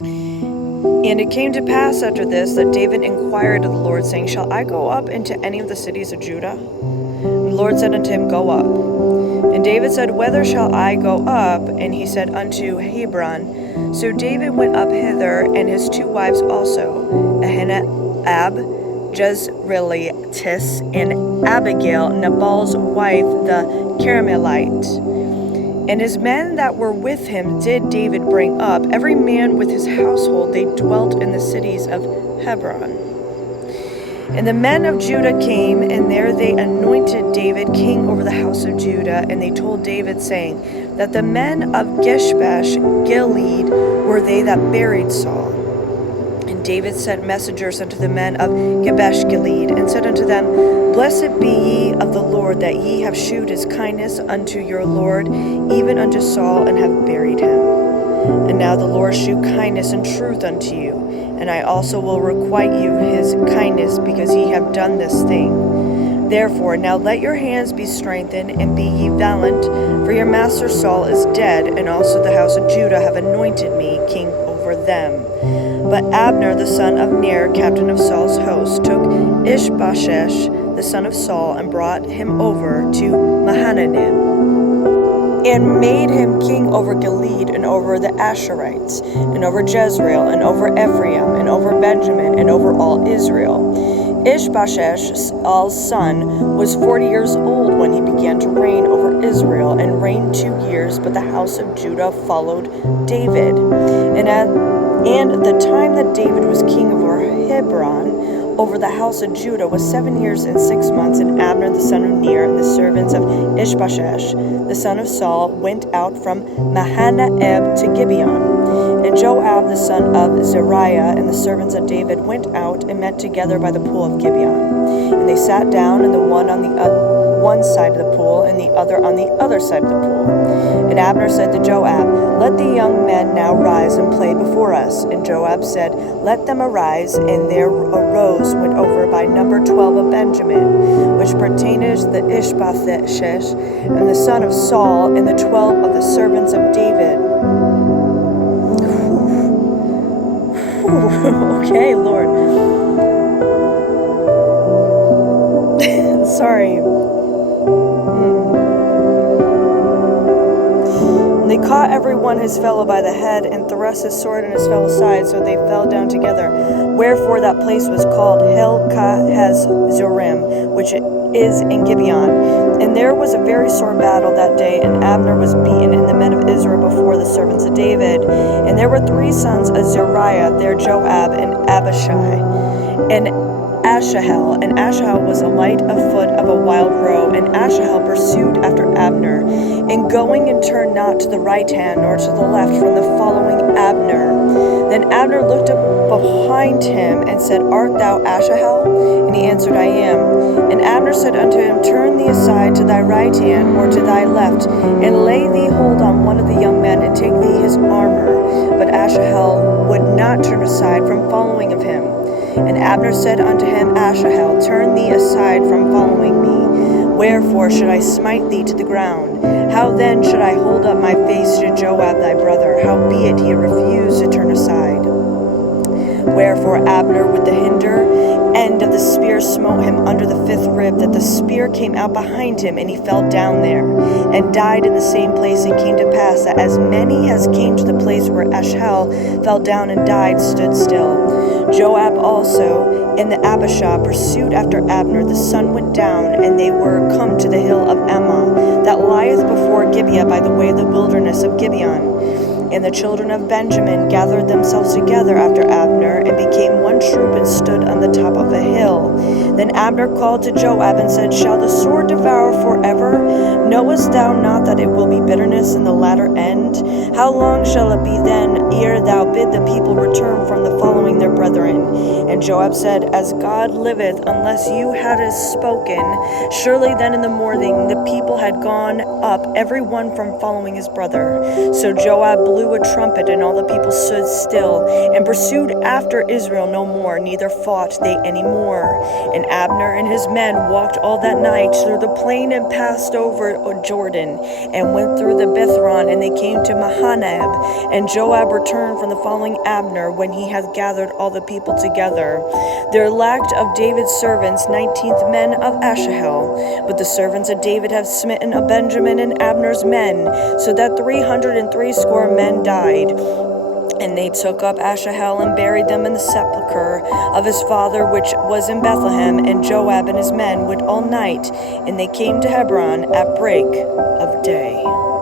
And it came to pass after this that David inquired of the Lord, saying, Shall I go up into any of the cities of Judah? And the Lord said unto him, Go up. And David said, Whither shall I go up? And he said, Unto Hebron. So David went up hither, and his two wives also, Ahinoam, Jezreelitess, and Abigail, Nabal's wife, the Carmelite. And his men that were with him did David bring up, every man with his household. They dwelt in the cities of Hebron. And the men of Judah came, and there they anointed David king over the house of Judah. And they told David, saying, that the men of Geshbash Gilead were they that buried Saul. And David sent messengers unto the men of Jabesh Gilead, and said unto them, Blessed be ye of the Lord, that ye have shewed his kindness unto your Lord, even unto Saul, and have buried him. And now the Lord shew kindness and truth unto you, and I also will requite you his kindness, because ye have done this thing. Therefore now let your hands be strengthened, and be ye valiant, for your master Saul is dead, and also the house of Judah have anointed me king over them. But Abner the son of Ner, captain of Saul's host, took Ishbosheth the son of Saul, and brought him over to Mahanaim, and made him king over Gilead, and over the Asherites, and over Jezreel, and over Ephraim, and over Benjamin, and over all Israel. Ishbosheth, Saul's son, was 40 years old when he began to reign over Israel, and reigned 2 years, but the house of Judah followed David. And the time that David was king over Hebron, over the house of Judah, was 7 years and 6 months. And Abner the son of Ner, and the servants of Ishbosheth the son of Saul, went out from Mahanaim to Gibeon. And Joab the son of Zeruiah, and the servants of David, went out and met together by the pool of Gibeon. And they sat down, and the one on the one side of the pool, and the other on the other side of the pool. And Abner said to Joab, Let the young men now rise and play before us. And Joab said, Let them arise. And there arose, went over by number 12 of Benjamin, which pertaineth to Ishbosheth, and the son of Saul, and the 12 of the servants of David. Okay, Lord. Sorry. They caught every one his fellow by the head, and thrust his sword in his fellow's side, so they fell down together. Wherefore that place was called Helkahazorim, which is in Gibeon. And there was a very sore battle that day, and Abner was beaten, and the men of Israel before the servants of David. And there were 3 sons of Zeruiah there, Joab, and Abishai, and Asahel. And Asahel was a light of foot of a wild roe. And Asahel pursued after Abner, and going and turned not to the right hand nor to the left from the following Abner. Then Abner looked up behind him, and said, Art thou Asahel? And he answered, I am. And Abner said unto him, Turn thee aside to thy right hand or to thy left, and lay thee hold on one of the young men, and take thee his armor. But Asahel would not turn aside from following of him. And Abner said unto him, Asahel, turn thee aside from following me. Wherefore should I smite thee to the ground? How then should I hold up my face to Joab thy brother? Howbeit he refused to turn aside. Wherefore Abner with the hinder end of the spear smote him under the 5th rib, that the spear came out behind him, and he fell down there, and died in the same place. And came to pass that as many as came to the place where Asahel fell down and died stood still. Joab also and the Abishai pursued after Abner. The sun went down, and they were come to the hill of Ammah, that lieth before Gibeah by the way of the wilderness of Gibeon. And the children of Benjamin gathered themselves together after Abner, and became one troop, and stood on the top of a hill. Then Abner called to Joab, and said, Shall the sword devour forever? Knowest thou not that it will be bitterness in the latter end? How long shall it be then, ere thou bid the people return from the following their brethren? And Joab said, As God liveth, unless you hadst spoken, surely then in the morning the people had gone up, every one from following his brother. So Joab blew a trumpet, and all the people stood still, and pursued after Israel no more, neither fought they any more. And Abner and his men walked all that night through the plain, and passed over Jordan, and went through the Bithron, and they came to Mahanaim. And Joab return from the following Abner when he hath gathered all the people together. There lacked of David's servants 19 men of Ashahel, but the servants of David have smitten of Benjamin and Abner's men, so that 360 men died. And they took up Ashahel and buried them in the sepulchre of his father which was in Bethlehem, and Joab and his men went all night, and they came to Hebron at break of day.